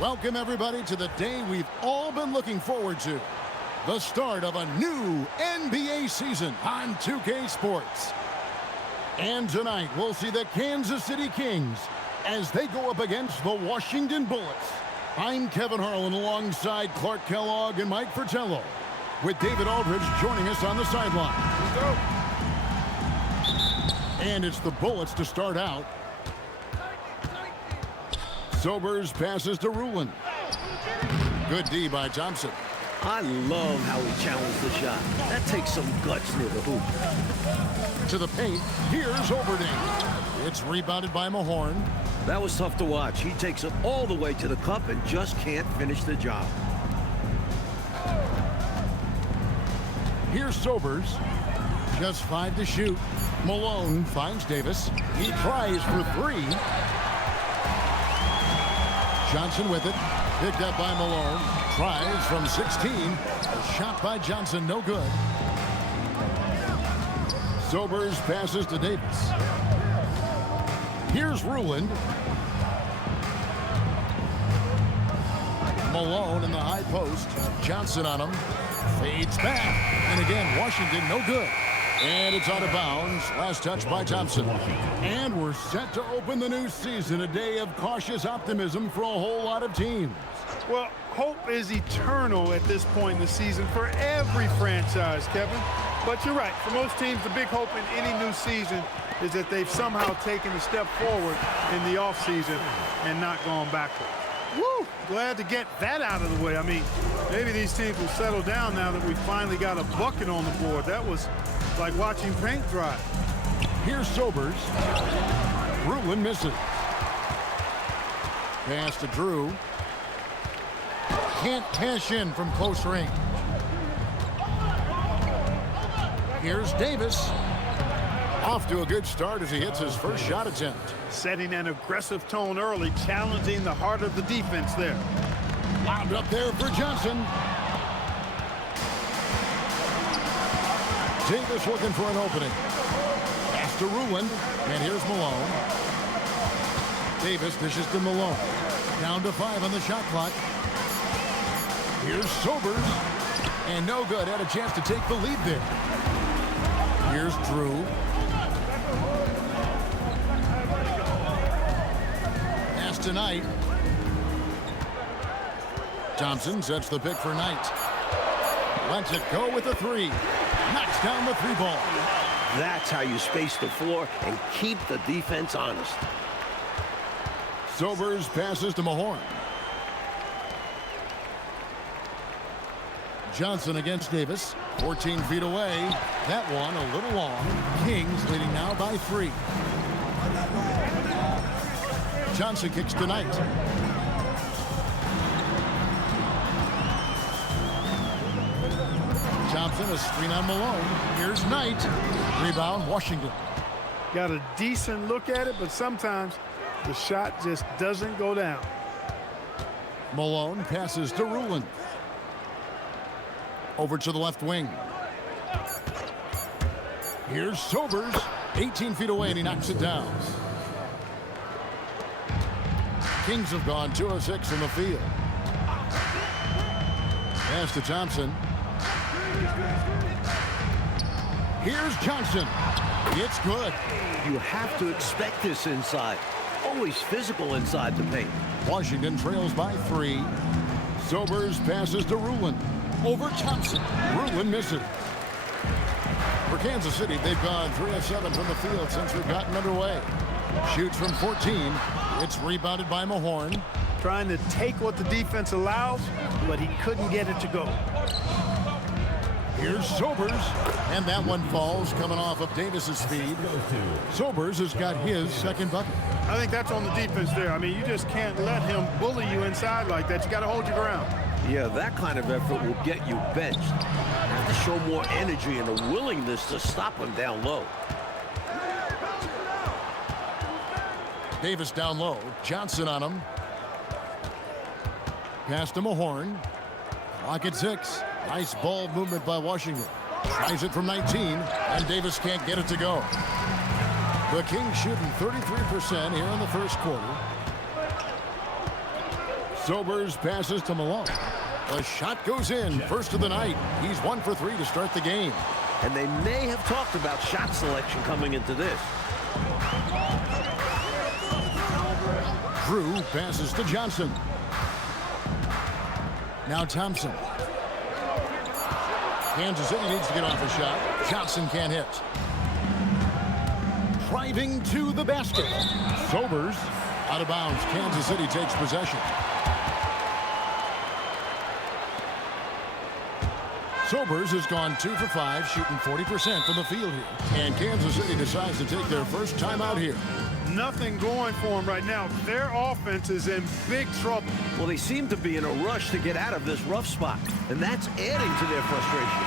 Welcome, everybody, to the day we've all been looking forward to. The start of a new NBA season on 2K Sports. And tonight, we'll see the Kansas City Kings as they go up against the Washington Bullets. I'm Kevin Harlan alongside Clark Kellogg and Mike Fratello, with David Aldridge joining us on the sideline. And it's the Bullets to start out. Sobers passes to Rulin. Good D by Thompson. I love how he challenged the shot. That takes some guts near the hoop. To the paint, here's Overding. It's rebounded by Mahorn. That was tough to watch. He takes it all the way to the cup and just can't finish the job. Here's Sobers. Just 5 to shoot. Malone finds Davis. He tries for 3. Johnson with it. Picked up by Malone. Tries from 16. A shot by Johnson, no good. Sobers passes to Davis. Here's Ruland. Malone in the high post. Johnson on him. Fades back. And again, Washington, no good. And it's out of bounds. Last touch by Thompson. And we're set to open the new season. A day of cautious optimism for a whole lot of teams. Well, hope is eternal at this point in the season for every franchise, Kevin. But you're right. For most teams, the big hope in any new season is that they've somehow taken a step forward in the offseason and not gone backward. Woo! Glad to get that out of the way. I mean, maybe these teams will settle down now that we finally got a bucket on the board. That was like watching paint dry. Here's Sobers. Rulin misses. Pass to Drew. Can't cash in from close range. Here's Davis. Off to a good start as he hits his first shot attempt. Setting an aggressive tone early, challenging the heart of the defense there. Wound up there for Johnson. Davis looking for an opening. Pass to Ruland. And here's Malone. Davis dishes to Malone. Down to 5 on the shot clock. Here's Sobers. And no good. Had a chance to take the lead there. Here's Drew. Pass to Knight. Thompson sets the pick for Knight. Lets it go with the 3. Knocks down the 3 ball. That's how you space the floor and keep the defense honest. Sobers passes to Mahorn. Johnson against Davis. 14 feet away. That one a little long. Kings leading now by 3. Johnson kicks to Knight. Thompson, a screen on Malone. Here's Knight. Rebound, Washington. Got a decent look at it, but sometimes the shot just doesn't go down. Malone passes to Ruland. Over to the left wing. Here's Sobers. 18 feet away, and he knocks it down. Kings have gone 2 of 6 from the field. Pass to Thompson. Here's Johnson. It's good. You have to expect this inside. Always physical inside the paint. Washington trails by 3. Sobers passes to Ruland. Over Thompson. Ruland misses. For Kansas City, they've gone 3 of 7 from the field since we've gotten underway. Shoots from 14. It's rebounded by Mahorn. Trying to take what the defense allows, but he couldn't get it to go. Here's Sobers. And that one falls coming off of Davis's feed. Sobers has got his second bucket. I think that's on the defense there. I mean, you just can't let him bully you inside like that. You got to hold your ground. Yeah, that kind of effort will get you benched. You have to show more energy and a willingness to stop him down low. Davis down low. Johnson on him. Pass to Mahorn. Clock at 6. Nice ball movement by Washington. Tries it from 19, and Davis can't get it to go. The Kings shooting 33% here in the first quarter. Sobers passes to Malone. The shot goes in. First of the night. He's 1 for 3 to start the game. And they may have talked about shot selection coming into this. Drew passes to Johnson. Now Thompson. Kansas City needs to get off a shot. Johnson can't hit. Driving to the basket. Sobers out of bounds. Kansas City takes possession. Sobers has gone 2 for 5, shooting 40% from the field here. And Kansas City decides to take their first timeout here. Nothing going for them right now. Their offense is in big trouble. Well, they seem to be in a rush to get out of this rough spot, and that's adding to their frustration.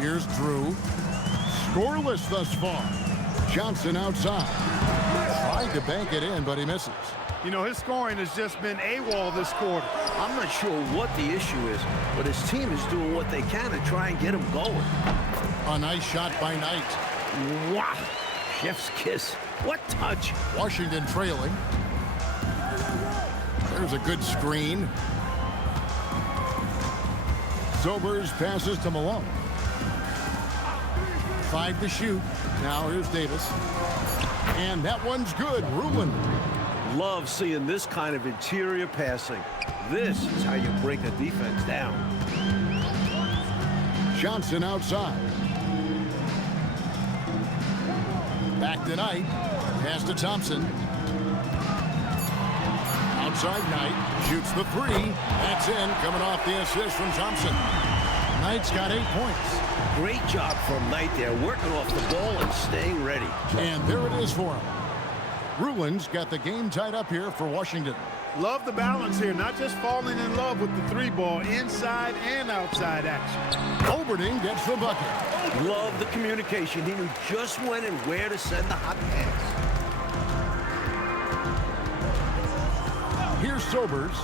Here's Drew. Scoreless thus far. Johnson outside. Tried to bank it in, but he misses. You know, his scoring has just been AWOL this quarter. I'm not sure what the issue is, but his team is doing what they can to try and get him going. A nice shot by Knight. Wow. Chef's kiss. What touch. Washington trailing. There's a good screen. Sobers passes to Malone. 5 to shoot. Now here's Davis. And that one's good. Rulin. Love seeing this kind of interior passing. This is how you break a defense down. Johnson outside. Back to Knight. Pass to Thompson. Outside Knight. Shoots the 3. That's in. Coming off the assist from Thompson. Knight's got 8 points. Great job from Knight there, working off the ball and staying ready. And there it is for him. Rulin's got the game tied up here for Washington. Love the balance here, not just falling in love with the 3-ball, inside and outside action. Oberding gets the bucket. Love the communication. He knew just when and where to send the hot pass. Here's Sobers.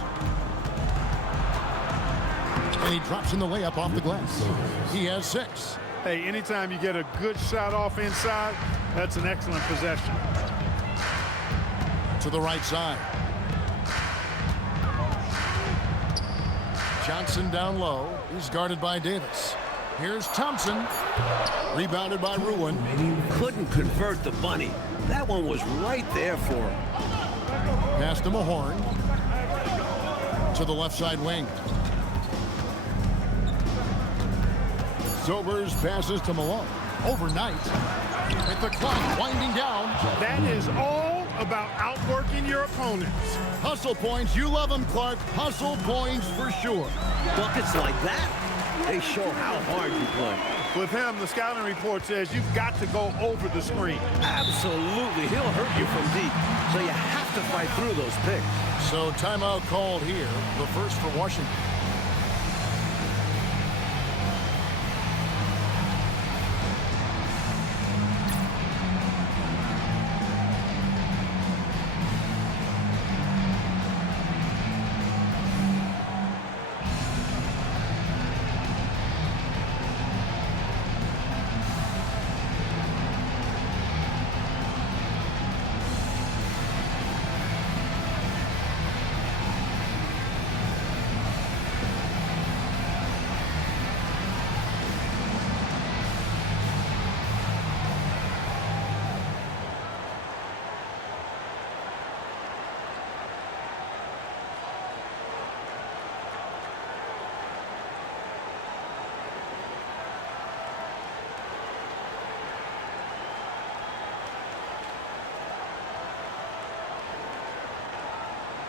And he drops in the layup off the glass. He has 6. Hey, anytime you get a good shot off inside, that's an excellent possession. To the right side. Johnson down low. He's guarded by Davis. Here's Thompson. Rebounded by Rulin. Couldn't convert the bunny. That one was right there for him. Pass to Mahorn. To the left side wing. Sobers passes to Malone. Overnight. With the clock winding down. That is all about outworking your opponents. Hustle points. You love them, Clark. Hustle points for sure. Buckets like that, they show how hard you play. With him, the scouting report says you've got to go over the screen. Absolutely. He'll hurt you from deep. So you have to fight through those picks. So timeout called here. The first for Washington.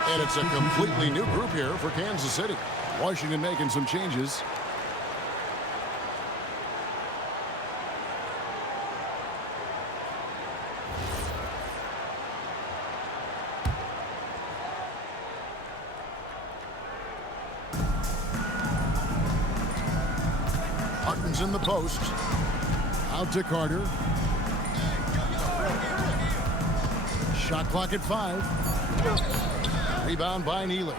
And it's a completely new group here for Kansas City. Washington making some changes. Martin's in the post. Out to Carter. Shot clock at 5. Rebound by Neely.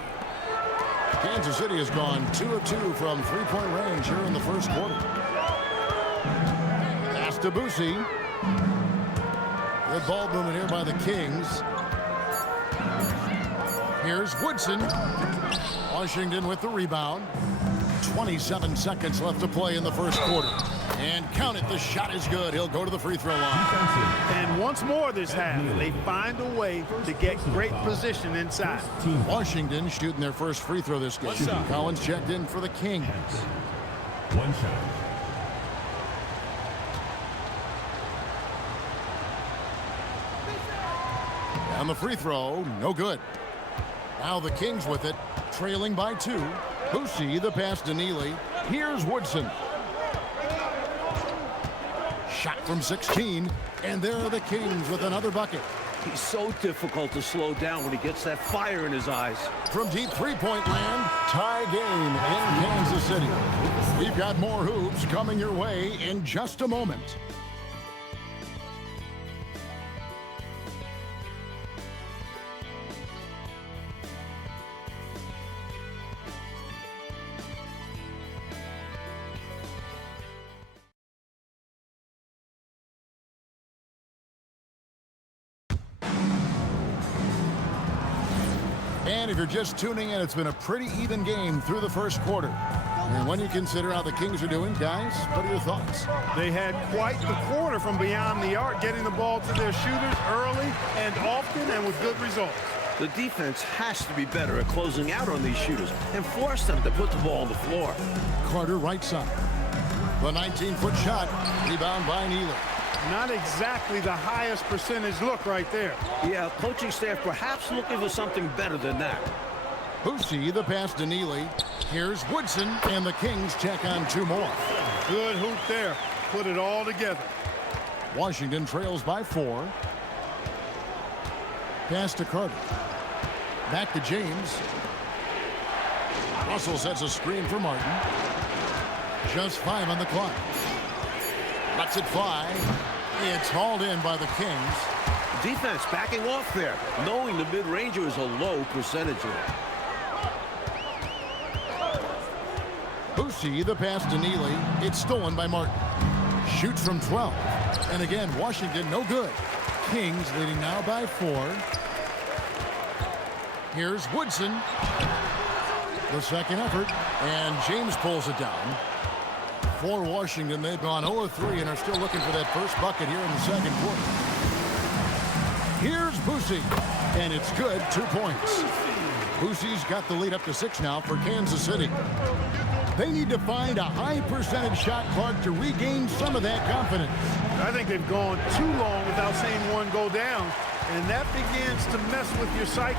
Kansas City has gone 2 of 2 from three-point range here in the first quarter. Pass to Boosie. Good ball movement here by the Kings. Here's Woodson. Washington with the rebound. 27 seconds left to play in the first quarter. And count it, the shot is good. He'll go to the free throw line. And once more this half, they find a way to get great position inside. Washington shooting their first free throw this game. Collins checked in for the Kings. One shot. And the free throw, no good. Now the Kings with it, trailing by 2. Boosie, the pass to Neely. Here's Woodson. Shot from 16, and there are the Kings with another bucket. He's so difficult to slow down when he gets that fire in his eyes. From deep three-point land, tie game in Kansas City. We've got more hoops coming your way in just a moment. And if you're just tuning in, it's been a pretty even game through the first quarter. And when you consider how the Kings are doing, guys, what are your thoughts? They had quite the quarter from beyond the arc, getting the ball to their shooters early and often and with good results. The defense has to be better at closing out on these shooters and force them to put the ball on the floor. Carter right side. The 19-foot shot, rebound by Neely. Not exactly the highest percentage look right there. Yeah, coaching staff perhaps looking for something better than that. Boosie, the pass to Neely. Here's Woodson, and the Kings check on 2 more. Good hoop there. Put it all together. Washington trails by 4. Pass to Carter. Back to James. Russell sets a screen for Martin. Just 5 on the clock. Lets it fly. It's hauled in by the Kings. Defense backing off there, knowing the mid-ranger is a low percentage of it. Boosie, the pass to Neely. It's stolen by Martin. Shoots from 12. And again, Washington no good. Kings leading now by 4. Here's Woodson. The second effort. And James pulls it down. For Washington, they've gone 0-3 and are still looking for that first bucket here in the second quarter. Here's Boosie, and it's good, 2 points. Boosie's got the lead up to 6 now for Kansas City. They need to find a high percentage shot, Clark, to regain some of that confidence. I think they've gone too long without seeing one go down, and that begins to mess with your psyche.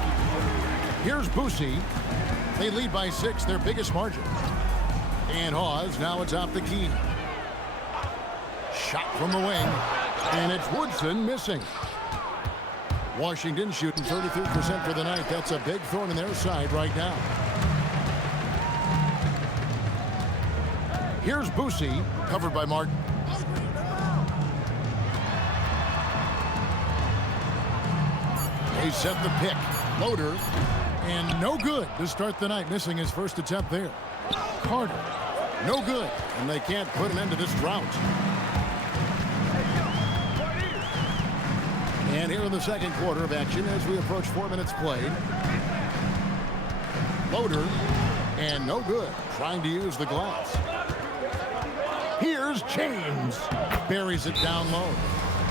Here's Boosie. They lead by 6, their biggest margin. And Hawes, now it's off the key. Shot from the wing, and it's Woodson missing. Washington shooting 33% for the night. That's a big thorn in their side right now. Here's Boosie, covered by Martin. They set the pick. Loader, and no good to start the night, missing his first attempt there. Carter, no good, and they can't put an end to this drought. And here in the second quarter of action as we approach 4 minutes played. Loader, and no good, trying to use the glass. Here's James, buries it down low.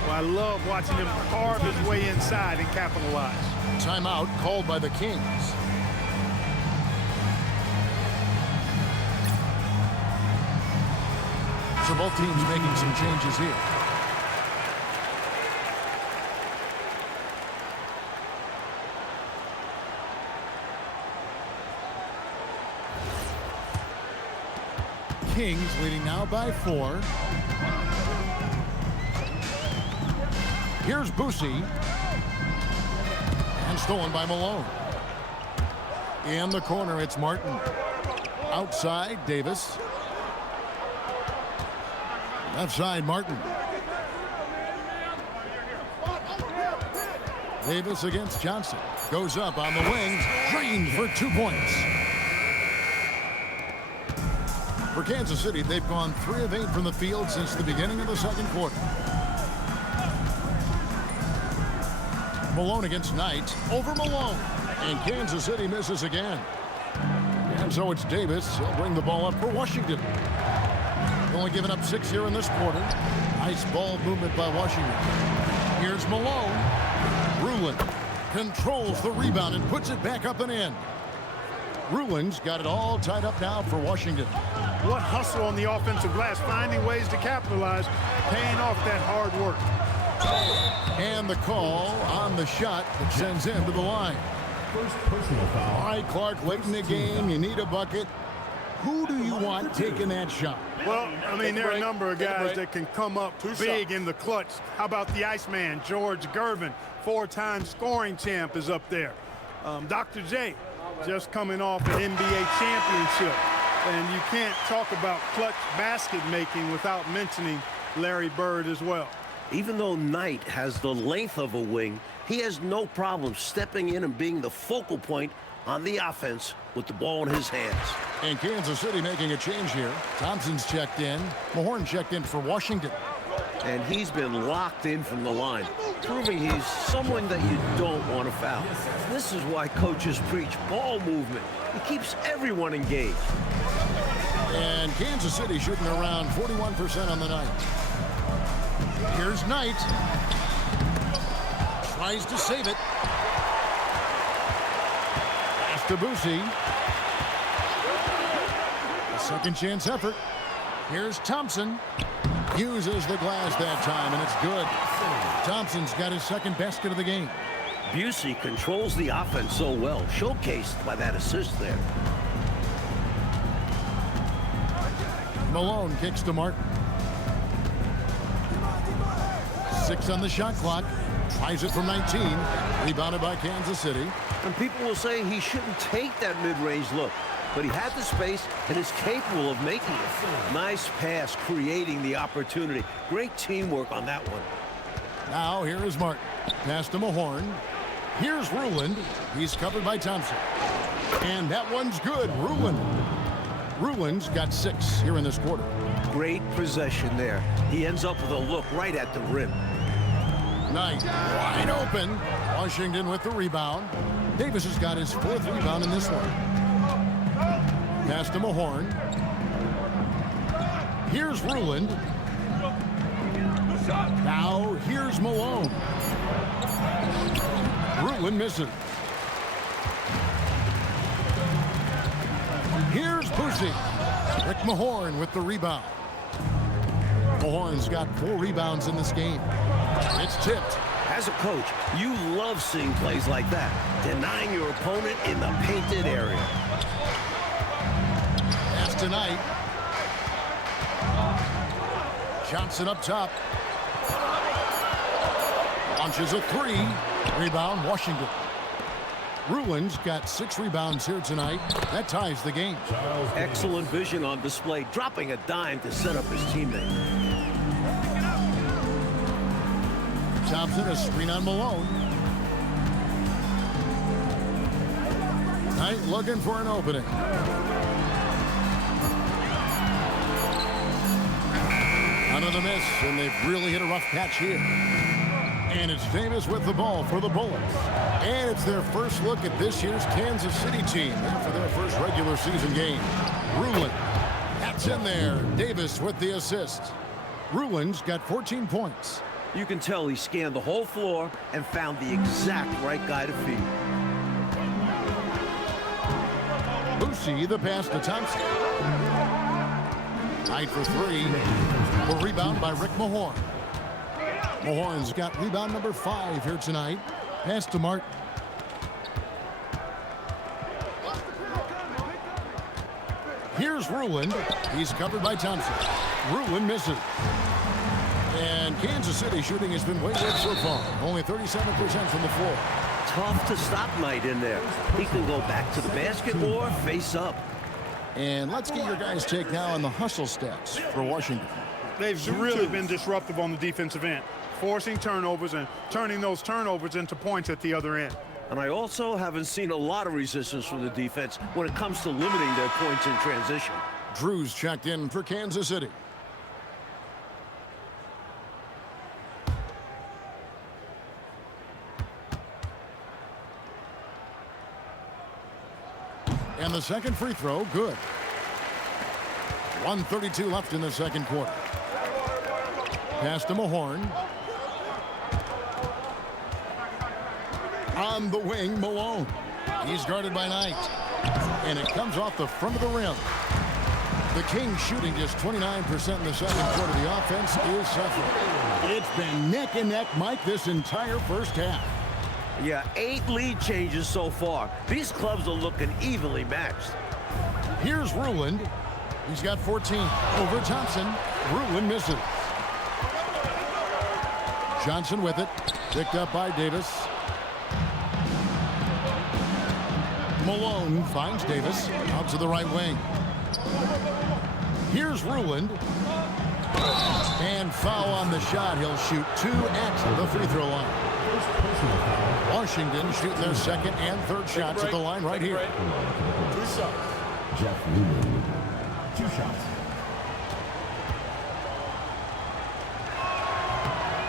Well, I love watching him carve his way inside and capitalize. Timeout called by the Kings. So both teams making some changes here. Kings leading now by 4. Here's Boosie. And stolen by Malone. In the corner, it's Martin. Outside, Davis. Left side, Martin. Davis against Johnson. Goes up on the wing. Drained for 2 points. For Kansas City, they've gone 3 of 8 from the field since the beginning of the second quarter. Malone against Knight. Over Malone. And Kansas City misses again. And so it's Davis. He'll bring the ball up for Washington. Only given up 6 here in this quarter. Nice ball movement by Washington. Here's Malone. Ruland controls the rebound and puts it back up and in. Ruland's got it all tied up now for Washington. What hustle on the offensive glass, finding ways to capitalize, paying off that hard work. And the call on the shot that sends him to the line. First personal foul. All right, Clark, late in the game, you need a bucket. Who do you want taking that shot? Well, I mean, there are a number of guys that can come up big in the clutch. How about the Iceman, George Gervin, 4-time scoring champ is up there. Dr. J, just coming off an NBA championship. And you can't talk about clutch basket making without mentioning Larry Bird as well. Even though Knight has the length of a wing, he has no problem stepping in and being the focal point on the offense with the ball in his hands. And Kansas City making a change here. Thompson's checked in. Mahorn checked in for Washington. And he's been locked in from the line, proving he's someone that you don't want to foul. This is why coaches preach ball movement. It keeps everyone engaged. And Kansas City shooting around 41% on the night. Here's Knight. Tries to save it. Pass to Boosie. A second chance effort. Here's Thompson. Uses the glass that time, and it's good. Thompson's got his second basket of the game. Busey controls the offense so well, showcased by that assist there. Malone kicks to Martin. 6 on the shot clock. Tries it from 19. Rebounded by Kansas City. And people will say he shouldn't take that mid-range look, but he had the space and is capable of making it. Nice pass, creating the opportunity. Great teamwork on that one. Now here is Martin. Pass to Mahorn. Here's Ruland. He's covered by Thompson. And that one's good. Ruland's got 6 here in this quarter. Great possession there. He ends up with a look right at the rim. Knight wide open. Washington with the rebound. Davis has got his 4th rebound in this one. Pass to Mahorn. Here's Ruland. Now here's Malone. Ruland misses. Here's Boosie. Rick Mahorn with the rebound. Mahorn's got 4 rebounds in this game. It's tipped. As a coach, you love seeing plays like that, denying your opponent in the painted area. Pass tonight. Johnson up top. Launches a 3. Rebound, Washington. Ruland's got 6 rebounds here tonight. That ties the game. Excellent vision on display, dropping a dime to set up his teammate. Thompson, a screen on Malone. Knight looking for an opening. Another miss, and they've really hit a rough patch here. And it's Davis with the ball for the Bullets. And it's their first look at this year's Kansas City team after their first regular season game. Ruland, that's in there. Davis with the assist. Ruland's got 14 points. You can tell he scanned the whole floor and found the exact right guy to feed. Boosie, the pass to Thompson. Knight for 3. A rebound by Rick Mahorn. Mahorn's got rebound number 5 here tonight. Pass to Martin. Here's Ruland. He's covered by Thompson. Ruland misses. And Kansas City shooting has been way good so far. Only 37% from the floor. Tough to stop Knight in there. He can go back to the basket or face up. And let's get your guys' take now on the hustle stats for Washington. They've really been disruptive on the defensive end, forcing turnovers and turning those turnovers into points at the other end. And I also haven't seen a lot of resistance from the defense when it comes to limiting their points in transition. Drew's checked in for Kansas City. And the second free throw, good. 1:32 left in the second quarter. Pass to Mahorn. On the wing, Malone. He's guarded by Knight. And it comes off the front of the rim. The Kings shooting just 29% in the second quarter. The offense is suffering. It's been neck and neck, Mike, this entire first half. Yeah, 8 lead changes so far. These clubs are looking evenly matched. Here's Ruland. He's got 14. Over Thompson. Ruland misses. Johnson with it. Picked up by Davis. Malone finds Davis. Out to the right wing. Here's Ruland. And foul on the shot. He'll shoot 2 at the free throw line. Washington shooting their second and third shots at the line right here. 2 shots. Jeff Lulu, 2 shots.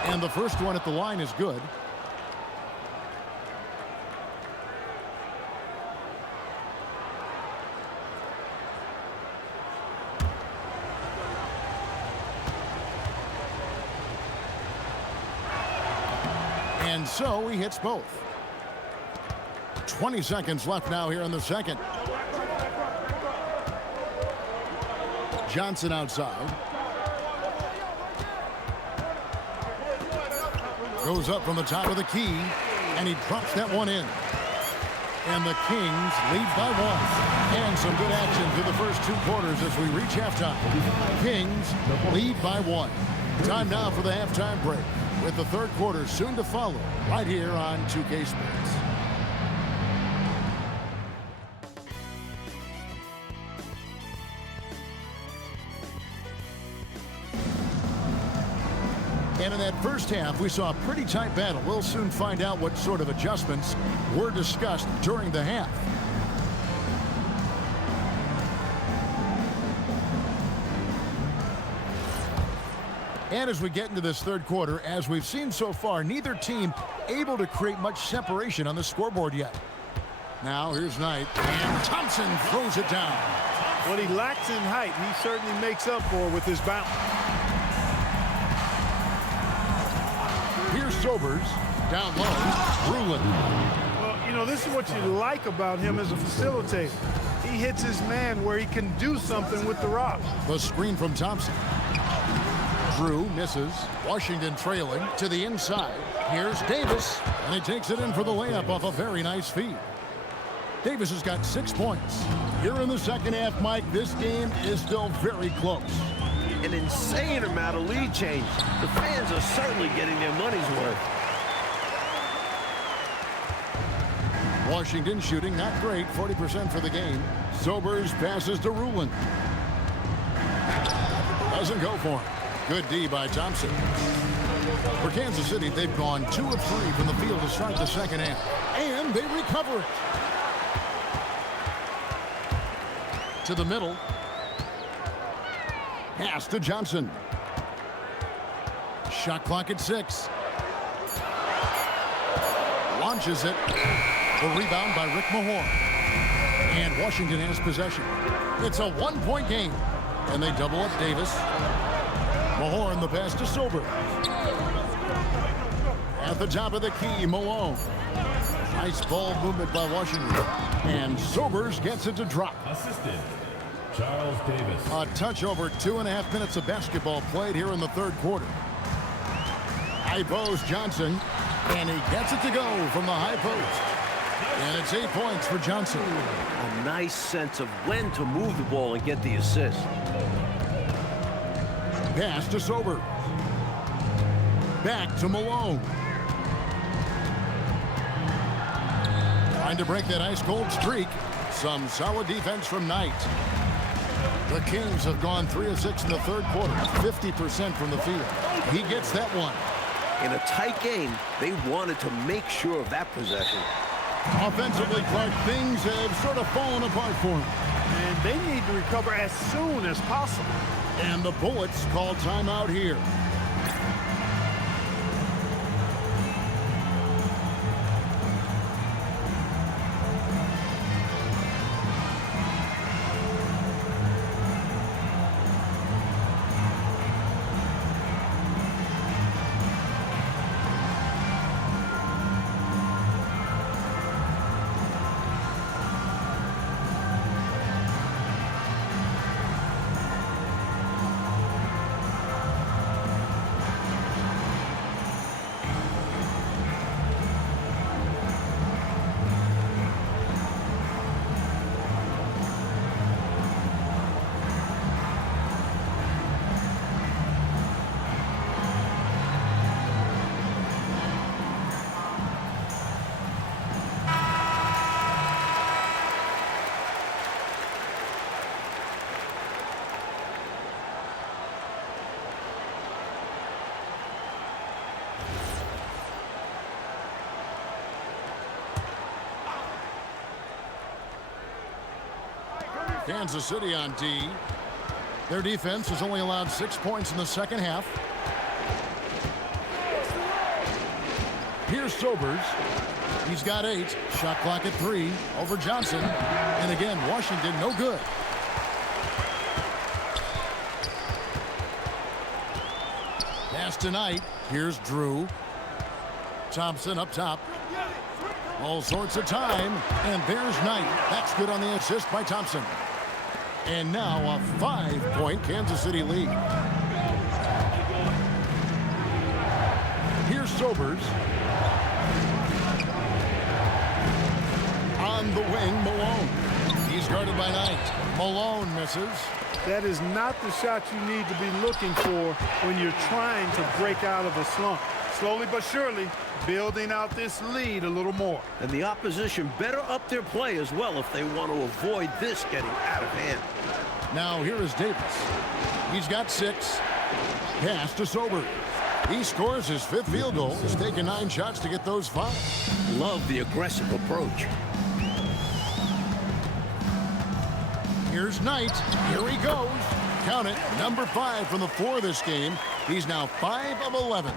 And the first one at the line is good. And so he hits both. 20 seconds left now here in the second. Johnson outside. Goes up from the top of the key, and he drops that one in. And the Kings lead by 1. And some good action through the first 2 quarters as we reach halftime. Kings lead by 1. Time now for the halftime break, with the third quarter soon to follow right here on 2K Sports. And in that first half, we saw a pretty tight battle. We'll soon find out what sort of adjustments were discussed during the half. And as we get into this third quarter, as we've seen so far, neither team able to create much separation on the scoreboard yet. Now here's Knight, and Thompson throws it down. What he lacks in height, he certainly makes up for with his bounce. Here's Sobers, down low, Ruland. Well, you know, this is what you like about him as a facilitator. He hits his man where he can do something with the rock. The screen from Thompson. Drew misses. Washington trailing to the inside. Here's Davis, and he takes it in for the layup off a very nice feed. Davis has got 6 points. Here in the second half, Mike, this game is still very close. An insane amount of lead change. The fans are certainly getting their money's worth. Washington shooting not great, 40% for the game. Sobers passes to Ruland. Doesn't go for him. Good D by Thompson. For Kansas City, they've gone 2 of 3 from the field to start the second half. And they recover it. To the middle. Pass to Johnson. Shot clock at 6. Launches it. The rebound by Rick Mahorn. And Washington has possession. It's a 1-point game. And they double up Davis. Mahorn the pass to Sobers. At the top of the key, Malone. Nice ball movement by Washington. And Sobers gets it to drop. Assisted, Charles Davis. A touch over 2.5 minutes of basketball played here in the third quarter. High post Johnson. And he gets it to go from the high post. And it's 8 points for Johnson. A nice sense of when to move the ball and get the assist. Pass to Sobers. Back to Malone. Trying to break that ice-cold streak. Some solid defense from Knight. The Kings have gone 3 of 6 in the third quarter, 50% from the field. He gets that one. In a tight game, they wanted to make sure of that possession. Offensively, Clark, things have sort of fallen apart for him. And they need to recover as soon as possible. And the Bullets call timeout here. Kansas City on D. Their defense has only allowed 6 points in the second half. Here's Sobers. He's got 8. Shot clock at 3 over Johnson. And again, Washington no good. Pass tonight. Here's Drew. Thompson up top. All sorts of time. And there's Knight. That's good on the assist by Thompson. And now a 5-point Kansas City lead. Here's Sobers. On the wing, Malone. He's guarded by Knight. Malone misses. That is not the shot you need to be looking for when you're trying to break out of a slump. Slowly but surely, building out this lead a little more. And the opposition better up their play as well if they want to avoid this getting out of hand. Now here is Davis. He's got 6. Pass to Sobers. He scores his 5th field goal. He's taken 9 shots to get those 5. Love the aggressive approach. Here's Knight. Here he goes. Count it. Number 5 from the floor this game. He's now 5 of 11.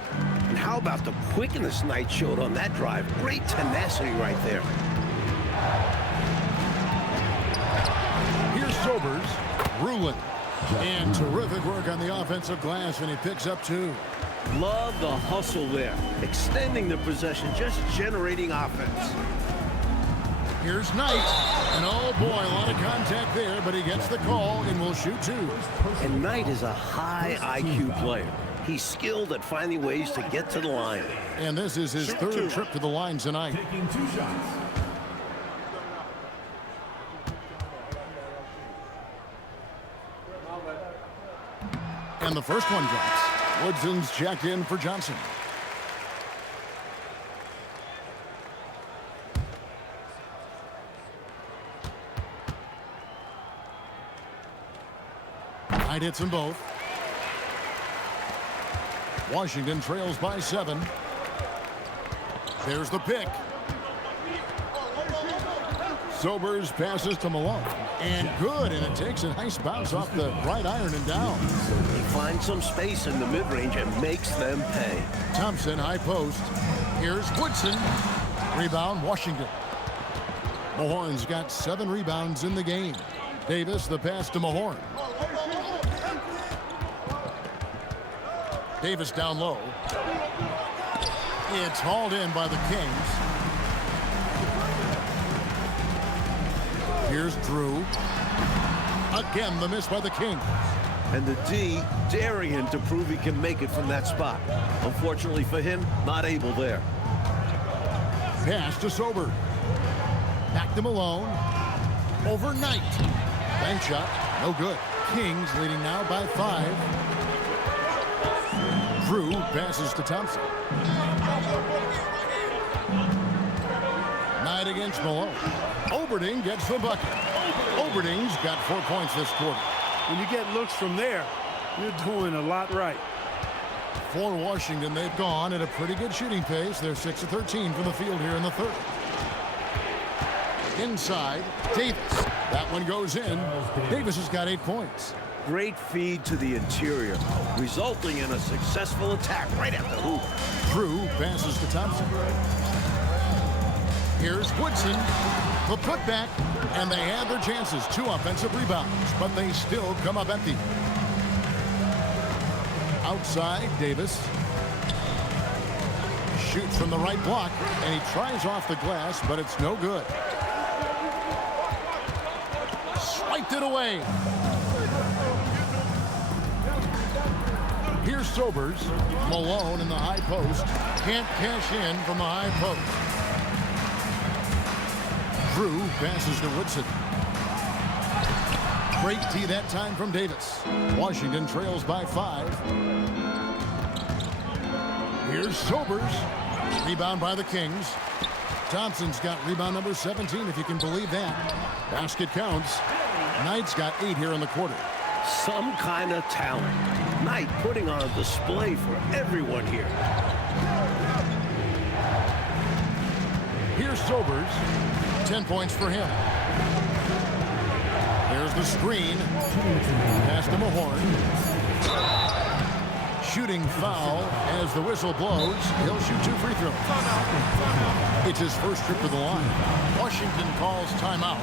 And how about the quickness Knight showed on that drive? Great tenacity right there. Here's Sobers. Ruland. And terrific work on the offensive glass, and he picks up 2. Love the hustle there. Extending the possession, just generating offense. Here's Knight. And oh boy, a lot of contact there, but he gets the call and will shoot 2. And Knight is a high IQ player. He's skilled at finding ways to get to the line. And this is his 3rd trip to the line tonight. Taking 2 shots. And the first one drops. Woodson's checked in for Johnson. Knight hits them both. Washington trails by 7. There's the pick. Sobers passes to Malone. And good, and it takes a nice bounce off the right iron and down. He finds some space in the mid-range and makes them pay. Thompson, high post. Here's Woodson. Rebound, Washington. Mahorn's got 7 rebounds in the game. Davis, the pass to Mahorn. Davis down low. It's hauled in by the Kings. Here's Drew. Again, the miss by the Kings. And the D daring him to prove he can make it from that spot. Unfortunately for him, not able there. Pass to Sober. Back to Malone. Overnight. Bank shot. No good. Kings leading now by 5. Drew passes to Thompson. Knight against Malone. Oberding gets the bucket. Oberding's got 4 points this quarter. When you get looks from there, you're doing a lot right. For Washington, they've gone at a pretty good shooting pace. They're 6 of 13 from the field here in the third. Inside, Davis. That one goes in. Davis has got 8 points. Great feed to the interior, resulting in a successful attack right at the hoop. Drew passes to Thompson. Here's Woodson. The putback, and they had their chances. 2 offensive rebounds, but they still come up empty. Outside, Davis shoots from the right block, and he tries off the glass, but it's no good. Swiped it away. Here's Sobers. Malone in the high post. Can't cash in from the high post. Drew passes to Woodson. Great tee that time from Davis. Washington trails by 5. Here's Sobers. Rebound by the Kings. Thompson's got rebound number 17, if you can believe that. Basket counts. Knight's got 8 here in the quarter. Some kind of talent. Knight putting on a display for everyone here. Here's Sobers. 10 points for him. Here's the screen. Pass to Mahorn. Shooting foul as the whistle blows. He'll shoot 2 free throws. It's his first trip to the line. Washington calls timeout.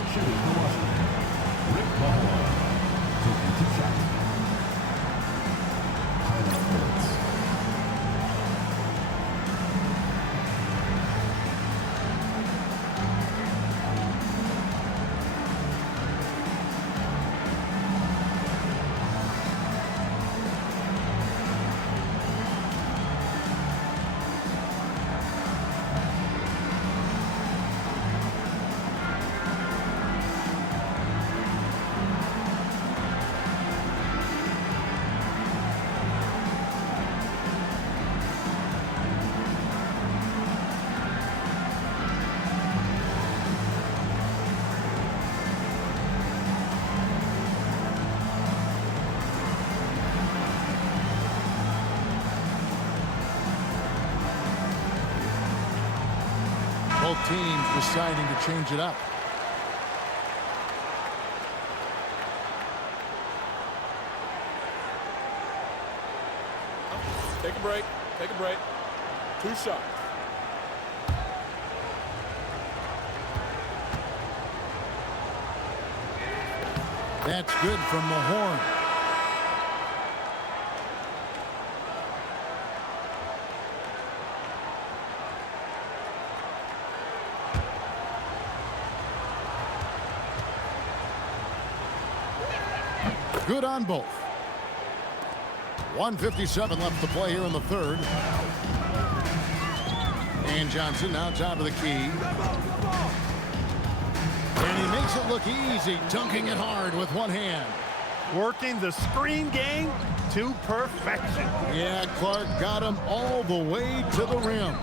Both teams deciding to change it up. Take a break. Take a break. 2 shots. That's good from Mahorn. Good on both. 1:57 left to play here in the third. And Johnson now top of the key. And he makes it look easy, dunking it hard with one hand. Working the screen game to perfection. Yeah, Clark got him all the way to the rim.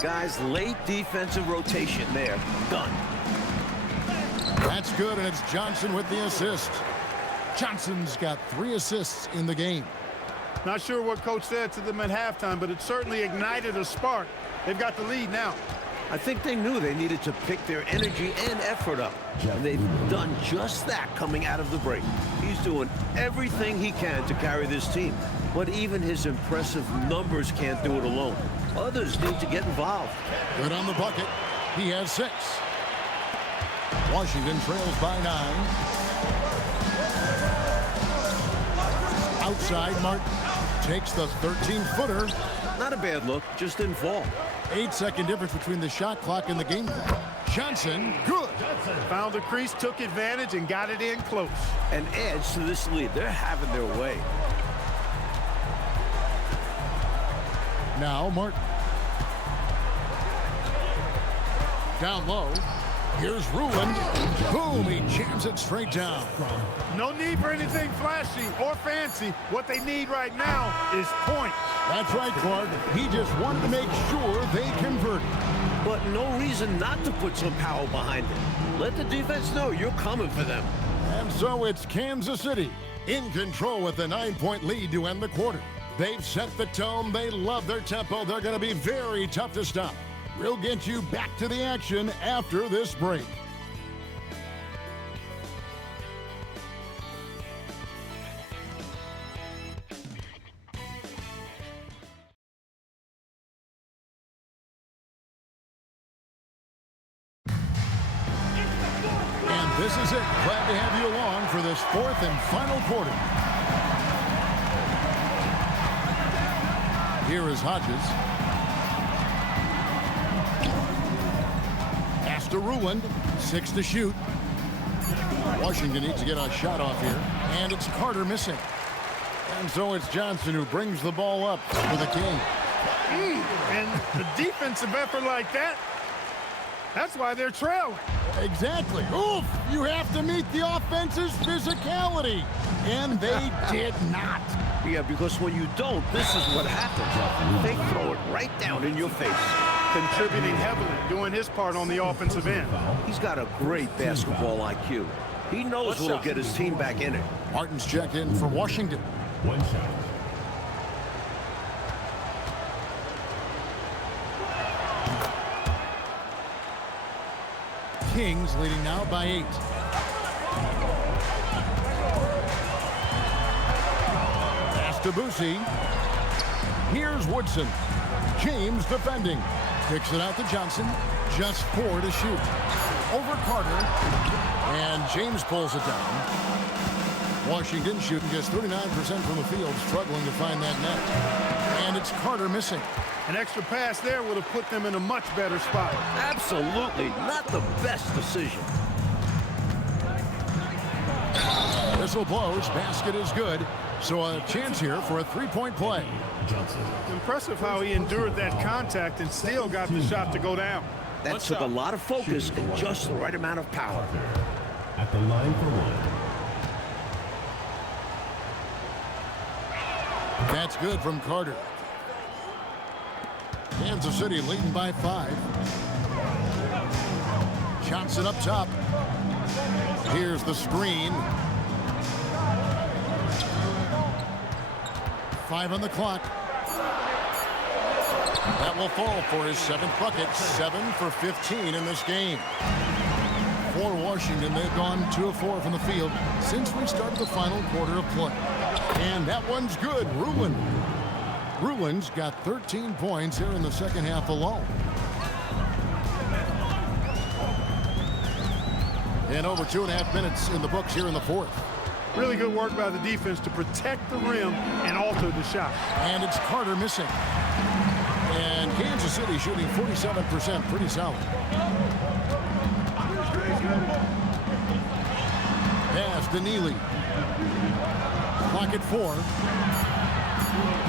Guys, late defensive rotation there. Done. That's good, and it's Johnson with the assist. Johnson's got 3 assists in the game. Not sure what coach said to them at halftime, but it certainly ignited a spark. They've got the lead now. I think they knew they needed to pick their energy and effort up. And they've done just that coming out of the break. He's doing everything he can to carry this team. But even his impressive numbers can't do it alone. Others need to get involved. Good on the bucket. He has 6. Washington trails by 9. Outside, Martin takes the 13-footer. Not a bad look, just didn't fall. 8-second difference between the shot clock and the game clock. Johnson, good. Found the crease, took advantage, and got it in close. An edge to this lead. They're having their way. Now Martin. Down low. Here's Ruland. Boom, he jams it straight down. No need for anything flashy or fancy. What they need right now is points. That's right, Clark. He just wanted to make sure they converted. But no reason not to put some power behind it. Let the defense know you're coming for them. And so it's Kansas City In control with the 9-point lead to end the quarter. They've set the tone. They love their tempo. They're going to be very tough to stop. We'll get you back to the action after this break. And this is it. Glad to have you along for this fourth and final quarter. Here is Hodges. Pass to Ruland. 6 to shoot. Washington needs to get a shot off here. And it's Carter missing. And so it's Johnson who brings the ball up for the Kings. And the defensive effort like that, that's why they're trailing. Exactly. Oof! You have to meet the offense's physicality. And they did not. Yeah, because when you don't, this is what happens. They throw it right down in your face. Contributing heavily, doing his part on the offensive end. He's got a great basketball IQ. He knows what'll get his team back in it. Martin's checked in for Washington. 1 shot. Kings leading now by 8. Pass to Boosie. Here's Woodson. James defending. Kicks it out to Johnson. Just 4 to shoot. Over Carter. And James pulls it down. Washington shooting just 39% from the field, struggling to find that net. And it's Carter missing. An extra pass there would have put them in a much better spot. Absolutely not the best decision. Whistle blows. Basket is good. So a chance here for a three-point play. Johnson. Impressive how he endured that contact and still got the shot to go down. That took a lot of focus and just the right amount of power. At the line for 1. That's good from Carter. Kansas City leading by 5. Johnson up top. Here's the screen. 5 on the clock. That will fall for his 7th bucket. 7 for 15 in this game. For Washington, they've gone 2 of 4 from the field since we started the final quarter of play. And that one's good. Ruland's got 13 points here in the second half alone. And over 2.5 minutes in the books here in the fourth. Really good work by the defense to protect the rim and alter the shot. And it's Carter missing. And Kansas City shooting 47%, pretty solid. Pass to Neely. Clock at 4.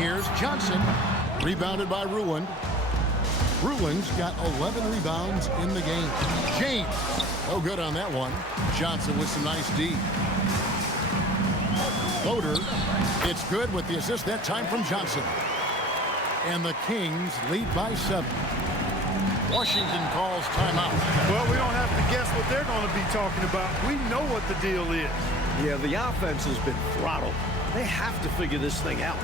Here's Johnson. Rebounded by Ruland. Ruland's got 11 rebounds in the game. James. No good on that one. Johnson with some nice D. Floater. It's good with the assist that time from Johnson. And the Kings lead by 7. Washington calls timeout. Well, we don't have to guess what they're going to be talking about. We know what the deal is. Yeah, the offense has been throttled. They have to figure this thing out.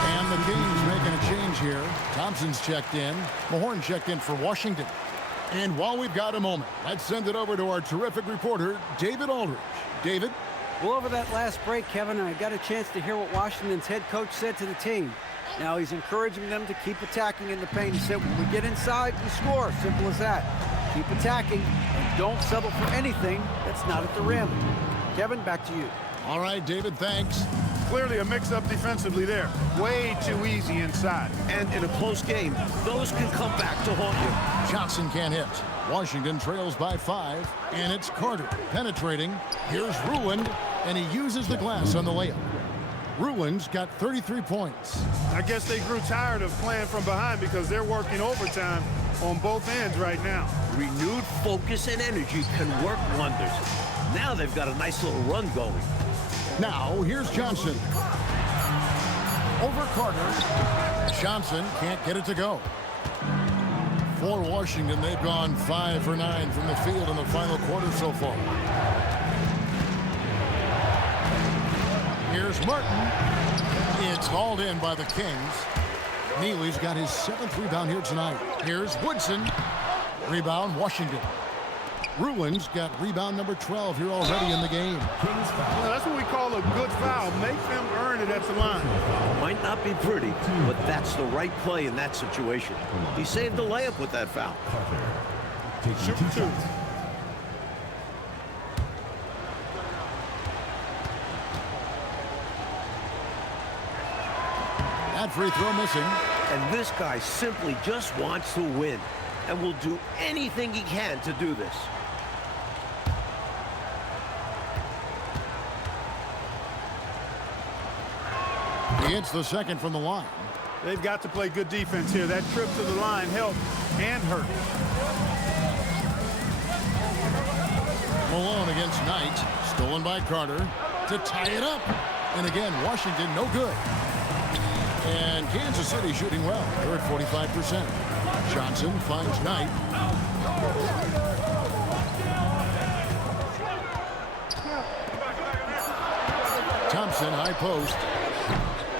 And the Kings making a change here. Thompson's checked in. Mahorn checked in for Washington. And while we've got a moment, let's send it over to our terrific reporter, David Aldridge. David? Well, over that last break, Kevin, I got a chance to hear what Washington's head coach said to the team. Now he's encouraging them to keep attacking in the paint. He said, when we get inside, we score. Simple as that. Keep attacking and don't settle for anything that's not at the rim. Kevin, back to you. All right, David, thanks. Clearly a mix-up defensively there. Way too easy inside. And in a close game, those can come back to haunt you. Johnson can't hit. Washington trails by 5, and it's Carter penetrating. Here's Ruland, and he uses the glass on the layup. Ruland's got 33 points. I guess they grew tired of playing from behind because they're working overtime on both ends right now. Renewed focus and energy can work wonders. Now they've got a nice little run going. Now, here's Johnson. Over Carter. Johnson can't get it to go. For Washington, they've gone 5 for 9 from the field in the final quarter so far. Here's Martin. It's hauled in by the Kings. Neely's got his 7th rebound here tonight. Here's Woodson. Rebound, Washington. Ruin's got rebound number 12 here already in the game. That's what we call a good foul. Make them earn it at the line. Might not be pretty, but that's the right play in that situation. He saved the layup with that foul. Shoot 2. That free throw missing. And this guy simply just wants to win and will do anything he can to do this. He hits the second from the line. They've got to play good defense here. That trip to the line helped and hurt. Malone against Knight. Stolen by Carter to tie it up. And again, Washington no good. And Kansas City shooting well. They're at 45%. Johnson finds Knight. Thompson, high post.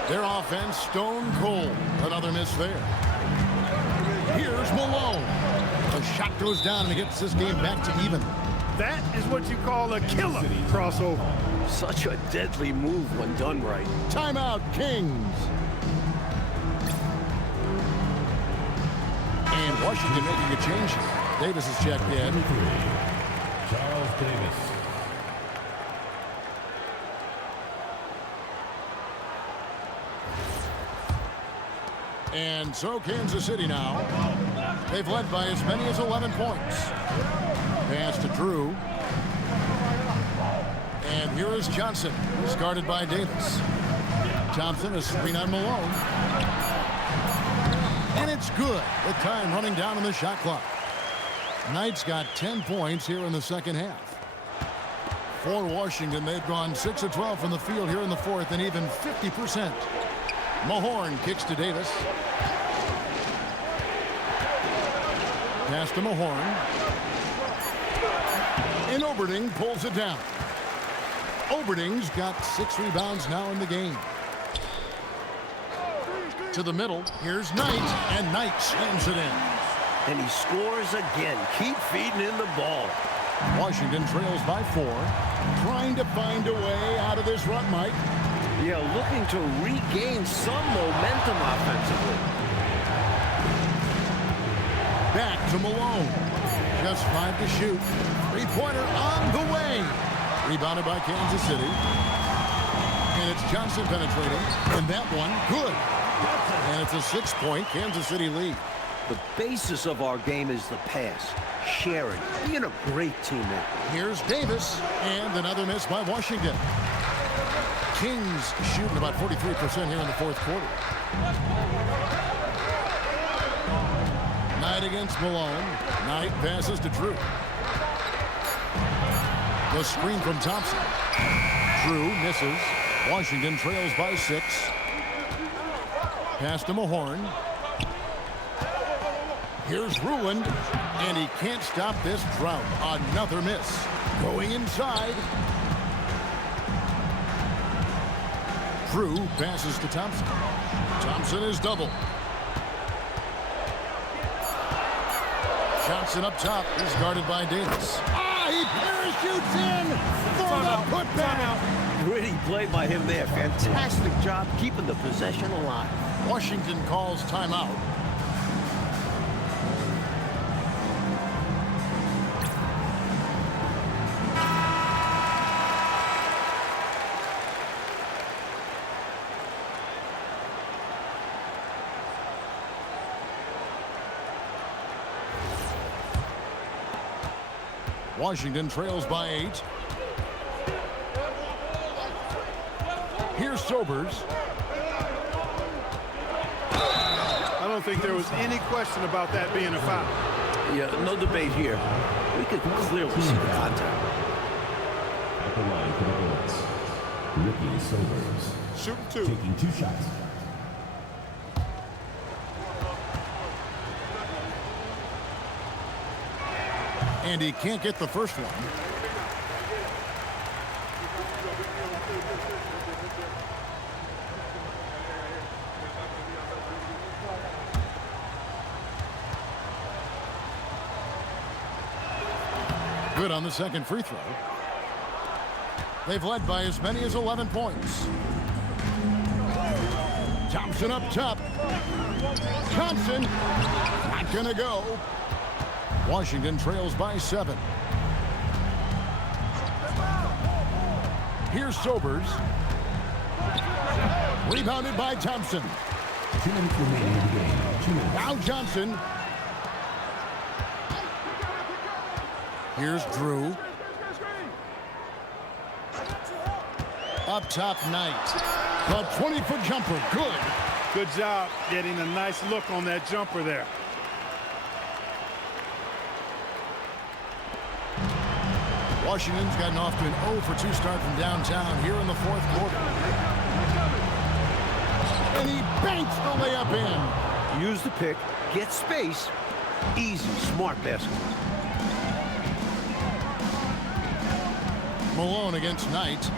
Their offense stone cold. Another miss there. Here's Malone. The shot goes down and it gets this game back to even. That is what you call a killer crossover. Such a deadly move when done right. Timeout, Kings. And Washington making a change. Davis is checked in. Charles Davis. And so Kansas City now. They've led by as many as 11 points. Pass to Drew. And here is Johnson. He's guarded by Davis. Thompson, a screen on Malone. And it's good. The time running down on the shot clock. Knight's got 10 points here in the second half. For Washington, they've gone 6 of 12 from the field here in the fourth and even 50%. Mahorn kicks to Davis. Pass to Mahorn. And Oberding pulls it down. Oberding's got 6 rebounds now in the game. To the middle, here's Knight, and Knight slams it in. And he scores again. Keep feeding in the ball. Washington trails by 4. Trying to find a way out of this run, Mike. Yeah, looking to regain some momentum offensively. Back to Malone. Just 5 to shoot. Three-pointer on the way. Rebounded by Kansas City. And it's Johnson penetrating. And that one, good. And it's a 6-point Kansas City lead. The basis of our game is the pass, sharing, being a great teammate. Here's Davis. And another miss by Washington. Kings shooting about 43% here in the fourth quarter. Knight against Malone. Knight passes to Drew. The screen from Thompson. Drew misses. Washington trails by 6. Pass to Mahorn. Here's Ruined. And he can't stop this drought. Another miss. Going inside. Drew passes to Thompson. Thompson is double. Johnson up top is guarded by Davis. He parachutes in for the putback. Pretty play by him there. Fantastic job keeping the possession alive. Washington calls timeout. Washington trails by 8. Here's Sobers. I don't think there was any question about that being a foul. Yeah, no debate here. We could clearly see the contact. At the line for the Bullets, Ricky Sobers. Shooting 2. Taking 2 shots. And he can't get the first one. Good on the second free throw. They've led by as many as 11 points. Thompson up top. Thompson not gonna go. Washington trails by 7. Here's Sobers. Rebounded by Thompson. 2 minutes remaining in the game. 2 minutes. Now Johnson. Here's Drew. Up top, Knight. A 20-foot jumper. Good. Good job getting a nice look on that jumper there. Washington's gotten off to an 0-for-2 start from downtown here in the fourth quarter. And he banks the layup in. Use the pick, get space. Easy, smart basket. Malone against Knight.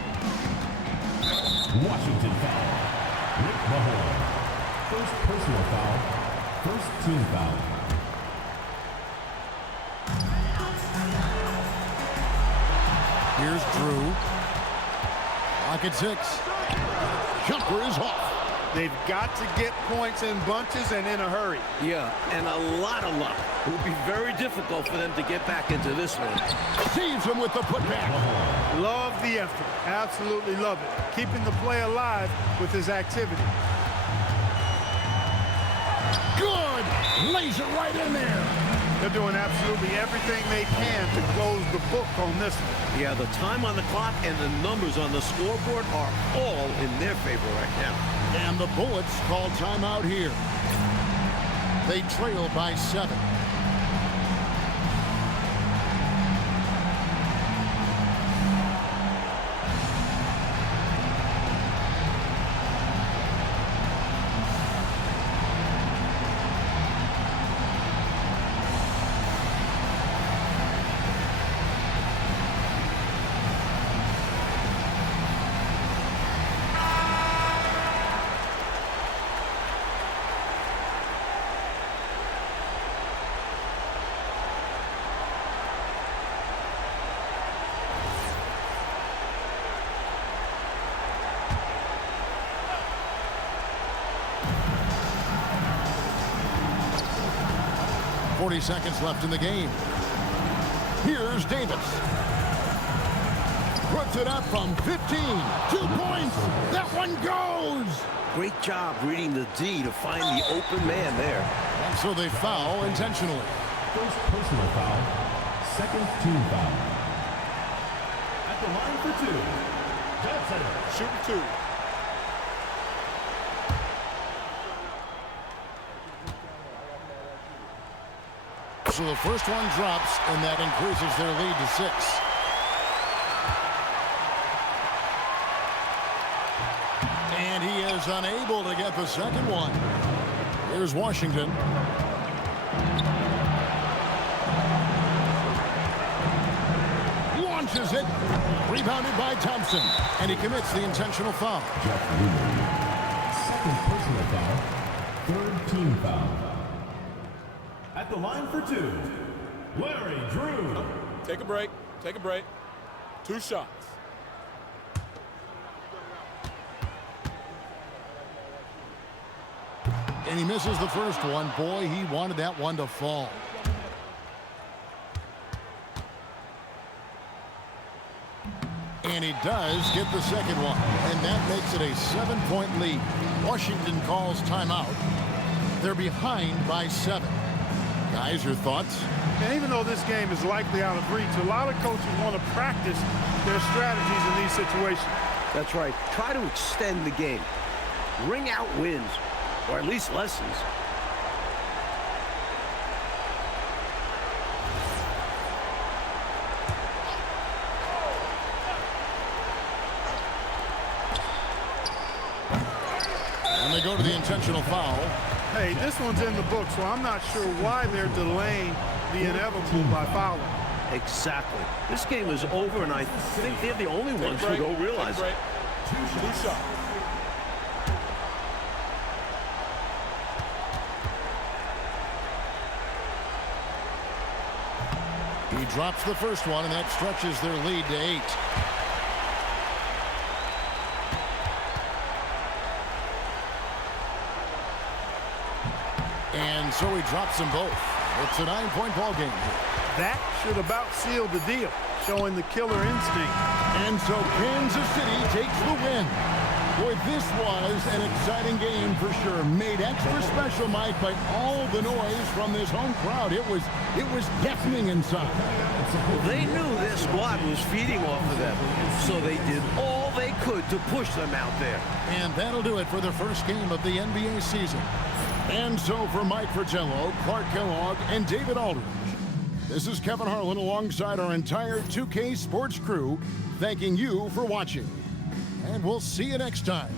Washington foul. Rick Mahorn. First personal foul. First team foul. Here's Drew. Clock at 6. Jumper is off. They've got to get points in bunches and in a hurry. Yeah, and a lot of luck. It will be very difficult for them to get back into this one. Saves him with the putback. Love the effort. Absolutely love it. Keeping the play alive with his activity. Good. Lays it right in there. They're doing absolutely everything they can to close the book on this one. Yeah, the time on the clock and the numbers on the scoreboard are all in their favor right now. And the Bullets call timeout here. They trail by 7. Seconds left in the game. Here's Davis. Puts it up from 15. 2 points. That one goes. Great job reading the D to find the open man there. And so they foul intentionally. First personal foul. Second team foul. At the line for 2. Johnson. Shooting 2. So the first one drops, and that increases their lead to 6. And he is unable to get the second one. Here's Washington. Launches it. Rebounded by Thompson. And he commits the intentional foul. Jeff Lumen. Second personal foul. Third team foul. At the line for 2, Larry Drew. Take a break. Take a break. 2 shots. And he misses the first one. Boy, he wanted that one to fall. And he does get the second one. And that makes it a 7-point lead. Washington calls timeout. They're behind by 7. Guys, your thoughts? And even though this game is likely out of reach, a lot of coaches want to practice their strategies in these situations. That's right. Try to extend the game. Ring out wins, or at least lessons. And they go to the intentional foul. Hey, this one's in the book, so I'm not sure why they're delaying the inevitable by fouling. Exactly. This game is over, and I think they're the only ones who don't realize it. 2 shots. He drops the first one, and that stretches their lead to 8. And so he drops them both. It's a 9-point ball game. That should about seal the deal, showing the killer instinct. And so Kansas City takes the win. Boy, this was an exciting game for sure. Made extra special, Mike, by all the noise from this home crowd. It was deafening inside. Well, they knew their squad was feeding off of them, so they did all they could to push them out there. And that'll do it for the first game of the NBA season. And so for Mike Fratello, Clark Kellogg, and David Aldridge, this is Kevin Harlan alongside our entire 2K Sports crew, thanking you for watching. And we'll see you next time.